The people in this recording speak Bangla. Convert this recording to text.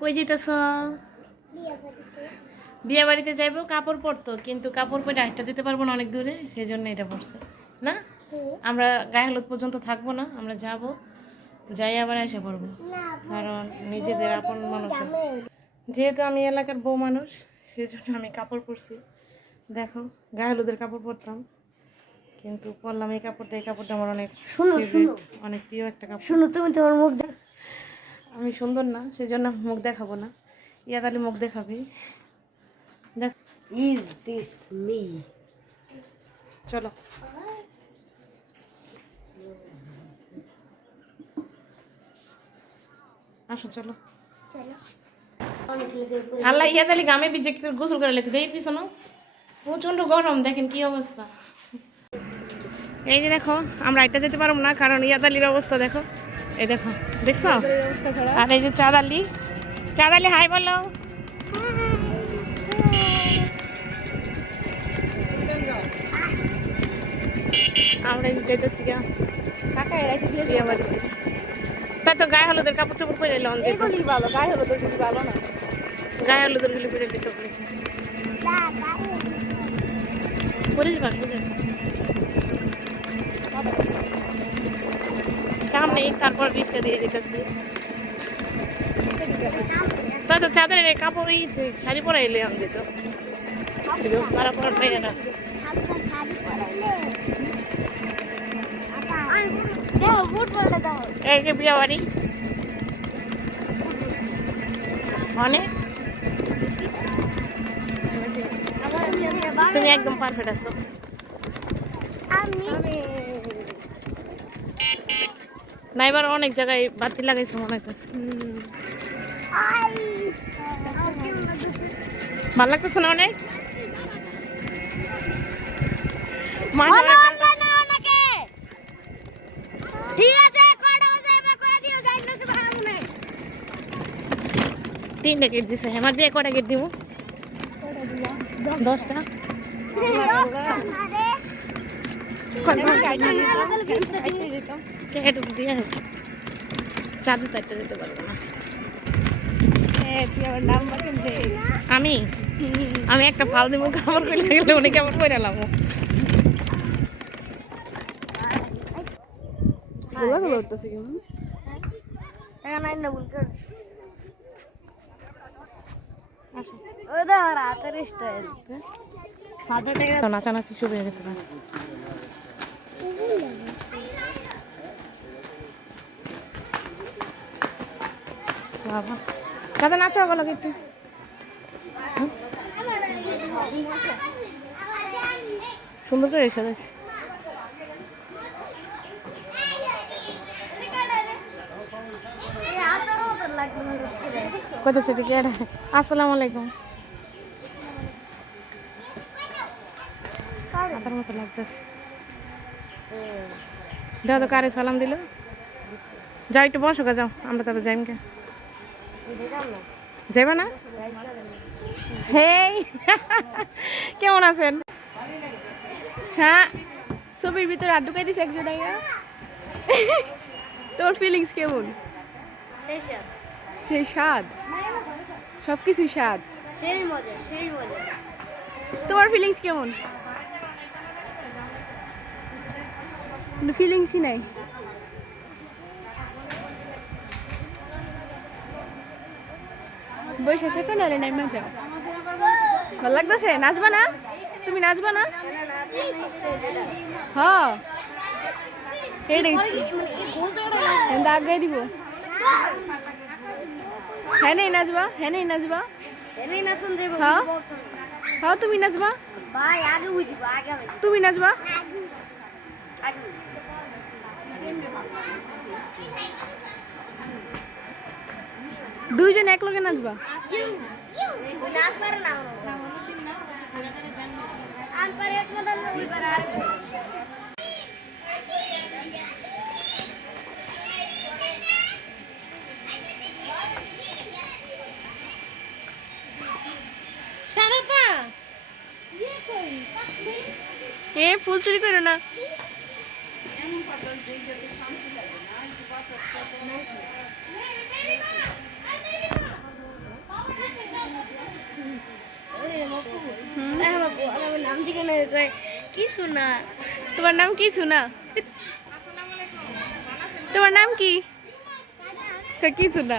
কই যেতেছ? বিয়ে বাড়িতে যাইবো, কাপড় পরতো কিন্তু কাপড় পরে একটা যেতে পারবো না অনেক দূরে, সেই জন্য এটা পরছে না। আমরা গায়ে হলুদ পর্যন্ত থাকবো না, আমরা যাব, যাই আবার এসে পড়বো, কারণ নিজেদের আপন মানুষ। যেহেতু আমি এলাকার বউ মানুষ, সেই জন্য আমি কাপড় পরছি। দেখো, গায়ে হলুদের কাপড় পরতাম, কিন্তু পরলাম এই কাপড়টা। এই কাপড়টা আমার অনেক অনেক প্রিয় একটা কাপড়। শুনো, তুমি তোমার মুখ দেখ। আমি সুন্দর না, সেই জন্য মুখ দেখাবো না। ইয়াদালি মুখ দেখাবি। দেখ, ইজ দিস মি? চলো আসো, চলো। আল্লাহ, ইয়াদালি গামে বিজে গোসল করে লেছে, দেখি পিছনো প্রচন্ড গরম, দেখেন কি অবস্থা। এই যে দেখো, আমরা এটা যেতে পারবো না, কারণ ইয়াদালির অবস্থা দেখো। এই দেখো, দেখছো? আর এই যে চাঁদালি, চাঁদালি হাই বলো। আমরা যেতেছি গা কাকা রাখি দিয়ে বিয়ে বাড়িতে। তাই তো গায়ে হলুদের কাপড় চোপড় পরে এলাম। এগুলি ভালো, গায়ে হলুদের গুলি ভালো না। গায়ে হলুদের গুলি পরে দিতে বলে পরে যাবা সোজা সামনে, তারপর বীজটা দিয়ে যেতেছি। তাই তো চাঁদের কাপড় শাড়ি পরে এলে আমি যেত মারা পড়ার মেয়েরা। এই যে বিয়ে বাড়ি অনেক, তুমি একদম পারফেক্ট আছো। না, এবার অনেক জায়গায় বাতি লাগাইছো মনে হইতেছে। ভালো লাগতেছে না অনেক? তিনটা গেট দিছে, আমার দিয়ে কটা গেট দিব? 10টা। চাঁদে চারটা যেতে পারবো না আমি। আমি একটা ফাল দিব, কাপড় করে গেলে অনেক কাপড় করে এলাম। নাচানাচি শুরু হয়ে গেছে। বাবা, দাদা নাচো গেল একটু। সুন্দর করে এসে গেছে। কত সেটি কি? আসসালামু আলাইকুম। আতার মতো লাগতেছে। দাদা কারে সালাম দিল। যাও একটু বসো গা, যাও, আমরা তবে যাইম কে। যাইবা না? হেই, কেমন আছেন? হ্যাঁ, ছবির ভিতরে আর ঢুকাই দিছে একজন। তোর ফিলিংস কেমন? সেই স্বাদ, সবকিছুই স্বাদ, সেই মজা, সেই মজা। তোমার ফিলিংস কেমন? ফিলিংসই নাই। বসে থাকো, নাহলে নাইমা যাও। ভালো লাগতেছে? নাচবা না? তুমি নাচবা না? হ্যাঁ, আগে দিব। হ্যাঁ নেই নাচবা, হ্যাঁ নেই নাচবা। হ্যাঁ হ্যাঁ, তুমি নাচবা, তুমি নাচবা। দুইজন এক লগে নাচবা। এ ফুল চুরি করো না। নাম জিজ্ঞাসা করে কি সোনা তোমার নাম কি সোনা তোমার নাম কি কি সোনা